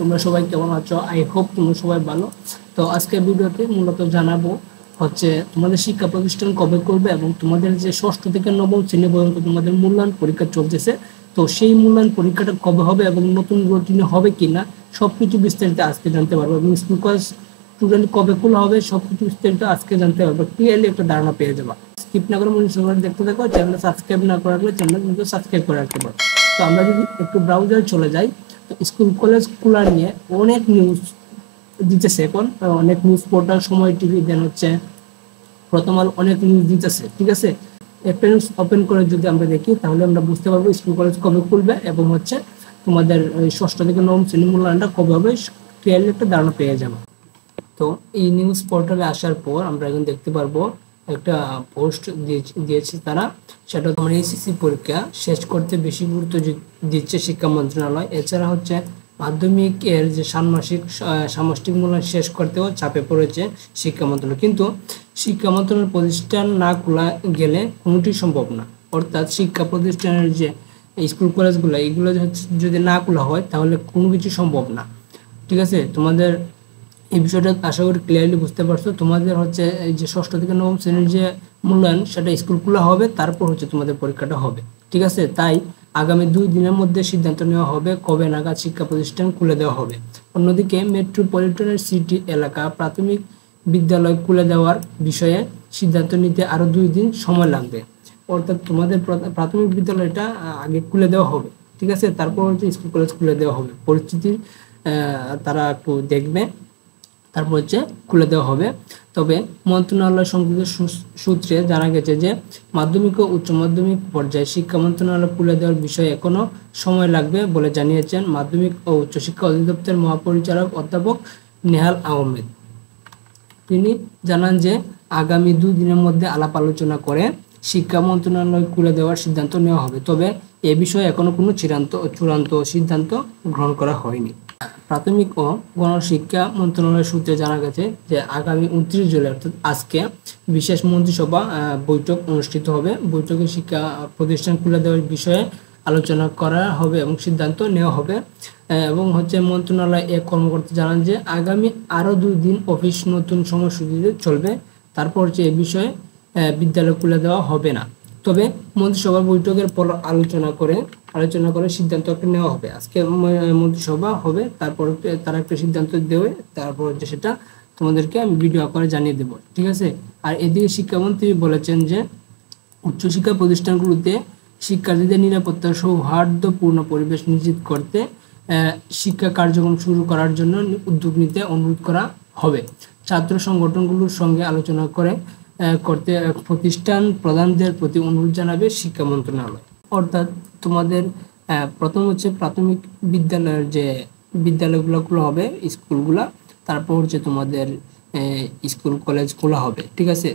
তোমরা সবাই কেমন আছো? আই হোপ তোমরা সবাই ভালো। তো আজকের ভিডিওতে মূলত জানাবো হচ্ছে তোমাদের শিক্ষা প্রতিষ্ঠান কবে করবে এবং তোমাদের যে ষষ্ঠ থেকে নবম শ্রেণী পর্যন্ত তোমাদের মূল্যায়ন পরীক্ষা চলতেছে, তো সেই মূল্যায়ন পরীক্ষাটা কবে হবে এবং নতুন রুটিনে হবে কিনা সবকিছু বিস্তারিত আজকে জানতে পারবো। এবং স্কুল কলেজ স্টুডেন্ট কবে খোলা হবে সবকিছু বিস্তারিত আজকে জানতে পারবো, ক্লিয়ারলি একটা ধারণা পেয়ে যাবা। স্কিপ না করে মনে সবাই দেখতে থাকো। চ্যানেল সাবস্ক্রাইব না করে রাখলে চ্যানেল কিন্তু সাবস্ক্রাইব করে রাখতে পারো। তো আমরা যদি একটু ব্রাউজারে চলে যাই, তো স্কুল কলেজ খোলা নিয়ে অনেক নিউজ দিতেছে এখন, অনেক নিউজ পোর্টাল, সময় টিভি, দেন হচ্ছে প্রথম আলো, অনেক নিউজ দিতেছে। ঠিক আছে, একটা নিউজ ওপেন করে যদি আমরা দেখি তাহলে আমরা বুঝতে পারবো স্কুল কলেজ কবে খুলবে এবং হচ্ছে তোমাদের ষষ্ঠ থেকে নবম শ্রেণী মূল্যায়নটা কবে হবে, ক্লিয়ারলি একটা ধারণা পেয়ে যাবো। তো এই নিউজ পোর্টালে আসার পর আমরা এখন দেখতে পারবো একটা পোস্ট দিয়েছে তারা, সেটা তোমার এসএসসি পরীক্ষা শেষ করতে বেশি গুরুত্ব দিচ্ছে শিক্ষা মন্ত্রণালয়। এছাড়া হচ্ছে মাধ্যমিক এর যে সামষ্টিক মূল্যায়ন শেষ করতেও চাপে পড়েছে শিক্ষা মন্ত্রণালয়। কিন্তু শিক্ষা মন্ত্রণালয়ের প্রতিষ্ঠান না খোলা গেলে কোনোটি সম্ভব না। অর্থাৎ শিক্ষা প্রতিষ্ঠানের যে স্কুল কলেজগুলো, এইগুলো যদি না খোলা হয় তাহলে কোনো কিছু সম্ভব না। ঠিক আছে, তোমাদের এই বিষয়টা আশা করি ক্লিয়ারলি বুঝতে পারছো। তোমাদের হচ্ছে এই যে ষষ্ঠ থেকে নবম শ্রেণীর যে মূল্যায়ন, সেটা স্কুল খোলা হবে, তারপর হচ্ছে তোমাদের পরীক্ষাটা হবে। ঠিক আছে, তাই আগামী 2 দিনের মধ্যে সিদ্ধান্ত নেওয়া হবে কবে নাগাদ শিক্ষা প্রতিষ্ঠান খুলে দেওয়া হবে। অন্যদিকে মেট্রোপলিটনের সিটি এলাকা প্রাথমিক বিদ্যালয় খুলে দেওয়ার বিষয়ে সিদ্ধান্ত নিতে আরও 2 দিন সময় লাগবে। অর্থাৎ তোমাদের প্রাথমিক বিদ্যালয়টা আগে খুলে দেওয়া হবে। ঠিক আছে, তারপর হচ্ছে স্কুল কলেজ খুলে দেওয়া হবে। পরিস্থিতির তারা একটু দেখবে, তারপর হচ্ছে খুলে দেওয়া হবে। তবে মন্ত্রণালয় সংশ্লিষ্ট সূত্রে জানা গেছে যে মাধ্যমিক ও উচ্চ মাধ্যমিক পর্যায়ে শিক্ষা মন্ত্রণালয় খুলে দেওয়ার বিষয়ে এখনো সময় লাগবে বলে জানিয়েছেন মাধ্যমিক ও উচ্চশিক্ষা অধিদপ্তরের মহাপরিচালক অধ্যাপক নেহাল আহমেদ। তিনি জানান যে আগামী 2 দিনের মধ্যে আলাপ আলোচনা করে শিক্ষা মন্ত্রণালয় খুলে দেওয়ার সিদ্ধান্ত নেওয়া হবে। তবে এ বিষয়ে এখনো কোনো চূড়ান্ত সিদ্ধান্ত গ্রহণ করা হয়নি। প্রাথমিক ও গণশিক্ষা মন্ত্রণালয় সূত্রে জানা গেছে যে আগামী 29 জুলাই অর্থাৎ আজকে বিশেষ মন্ত্রিসভা বৈঠক অনুষ্ঠিত হবে। বৈঠকে শিক্ষা প্রতিষ্ঠান খুলে দেওয়ার বিষয়ে আলোচনা করা হবে এবং সিদ্ধান্ত নেওয়া হবে। এবং হচ্ছে মন্ত্রণালয় এক কর্মকর্তা জানান যে আগামী আরও 2 দিন অফিস নতুন সময়সূচিতে চলবে, তারপর হচ্ছে এ বিষয়ে বিদ্যালয় খুলে দেওয়া হবে না। তবে মন্ত্রিসভা বৈঠকের পর আলোচনা করে সিদ্ধান্ত একটা নেওয়া হবে। আজকে মন্ত্রিসভা হবে, তারপর তারা একটা সিদ্ধান্ত দেবে, তারপর হচ্ছে সেটা তোমাদেরকে আমি ভিডিও আকারে জানিয়ে দেবো। ঠিক আছে, আর এদিকে শিক্ষামন্ত্রী বলেছেন যে উচ্চশিক্ষা প্রতিষ্ঠানগুলোতে শিক্ষার্থীদের নিরাপত্তা সৌহার্দ্যপূর্ণ পরিবেশ নিশ্চিত করতে শিক্ষা কার্যক্রম শুরু করার জন্য উদ্যোগ নিতে অনুরোধ করা হবে। ছাত্র সংগঠনগুলোর সঙ্গে আলোচনা করতে প্রতিষ্ঠান প্রধানদের প্রতি অনুরোধ জানাবে শিক্ষা মন্ত্রণালয়। অর্থাৎ তোমাদের প্রথম হচ্ছে প্রাথমিক বিদ্যালয়ের যে বিদ্যালয়গুলো হবে, স্কুলগুলা, তারপর হচ্ছে তোমাদের স্কুল কলেজ খোলা হবে। ঠিক আছে,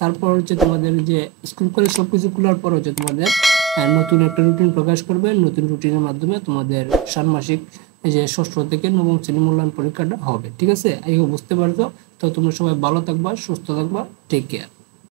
তারপর হচ্ছে তোমাদের যে স্কুল কলেজ সবকিছু খোলার পর হচ্ছে তোমাদের নতুন একটা রুটিন প্রকাশ করবে। নতুন রুটিনের মাধ্যমে তোমাদের ষান্মাসিক যে ষষ্ঠ থেকে নবম শ্রেণী মূল্যায়ন পরীক্ষাটা হবে। ঠিক আছে, এই বুঝতে পারছো। তো তোমরা সবাই ভালো থাকবা, সুস্থ থাকবা, টেক কেয়ার।